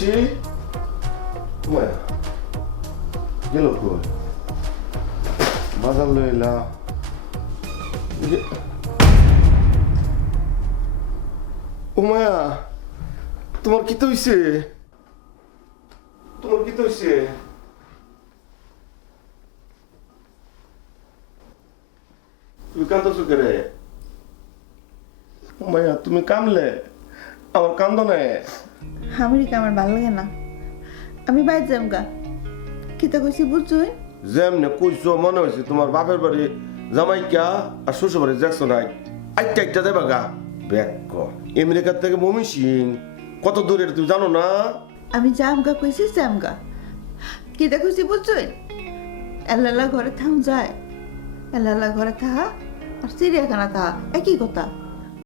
খুশি মায়া গেল কই বাজার লইলা ও মায়া তোমার কি তো হইছে তোমার কি তো হইছে তুমি কান্দছো কে রে মায়া তুমি কামলে আমার কান্দ নাই আমেরিকা আমার ভালো লাগে না আমি বাইরে যাম গা কিতা কইছি বুঝছুই যেমনে কইছো মনে হয়েছে তোমার বাপের বাড়ি জামাইকা আর শ্বশুর বাড়ি যাচ্ছ নাই আইটা আইটা দেবা গা ব্যাক আমেরিকার থেকে মমি সিং কত দূরে তুমি জানো না আমি যাম গা কইছি যাম গা কিতা কইছি বুঝছুই এল্লাল্লাহ ঘরে থাম যায় এল্লাল্লাহ ঘরে থাকা আর চিড়িয়াখানা থাকা একই কথা